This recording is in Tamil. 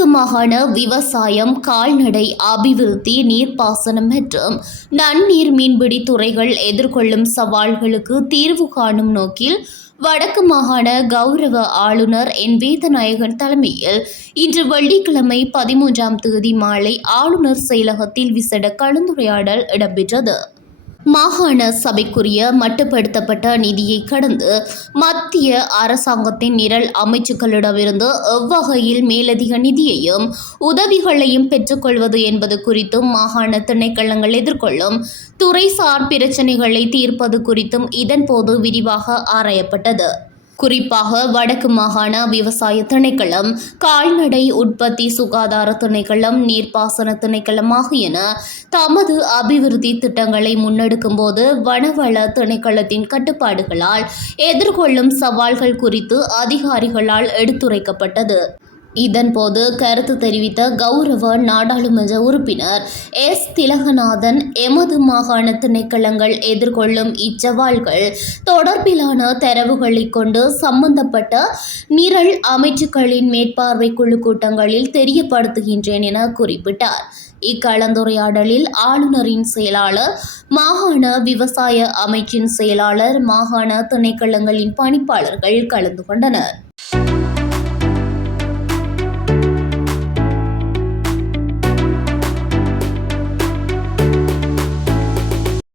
வடக்கு மாகாண விவசாயம், கால்நடை அபிவிருத்தி, நீர்ப்பாசனம் மற்றும் நன்னீர் மீன்பிடி துறைகள் எதிர்கொள்ளும் சவால்களுக்கு தீர்வு காணும் நோக்கில் வடக்கு மாகாண கௌரவ ஆளுநர் என் வேதநாயகன் தலைமையில் இன்று வெள்ளிக்கிழமை 13ஆம் தேதி மாலை ஆளுநர் செயலகத்தில் விசேட கலந்துரையாடல் இடம்பெற்றது. மாகாண சபைக்குரிய மட்டுப்படுத்தப்பட்ட நிதியை கடந்து மத்திய அரசாங்கத்தின் நிரல் அமைச்சுக்களிடமிருந்து எவ்வகையில் மேலதிக நிதியையும் உதவிகளையும் பெற்றுக்கொள்வது என்பது குறித்தும், மாகாண திணைக்களங்கள் எதிர்கொள்ளும் துறைசார் பிரச்சினைகளை தீர்ப்பது குறித்தும் இதன்போது விரிவாக ஆராயப்பட்டது. குறிப்பாக வடக்கு மாகாண விவசாய திணைக்களம், கால்நடை உற்பத்தி சுகாதார திணைக்களம், நீர்ப்பாசன திணைக்களம் ஆகியன தமது அபிவிருத்தி திட்டங்களை முன்னெடுக்கும் போது வனவள திணைக்களத்தின் கட்டுப்பாடுகளால் எதிர்கொள்ளும் சவால்கள் குறித்து அதிகாரிகளால் எடுத்துரைக்கப்பட்டது. இதன்போது கருத்து தெரிவித்த கௌரவ நாடாளுமன்ற உறுப்பினர் எஸ். திலகநாதன், எமது மாகாண திணைக்களங்கள் எதிர்கொள்ளும் இச்சவால்கள் தொடர்பிலான தரவுகளை கொண்டு சம்பந்தப்பட்ட நிரல் அமைச்சுக்களின் மேற்பார்வை குழு கூட்டங்களில் தெரியப்படுத்துகின்றேன் என குறிப்பிட்டார். இக்கலந்துரையாடலில் ஆளுநரின் செயலாளர், மாகாண விவசாய அமைச்சின் செயலாளர், மாகாண திணைக்களங்களின் பணிப்பாளர்கள் கலந்து கொண்டனர்.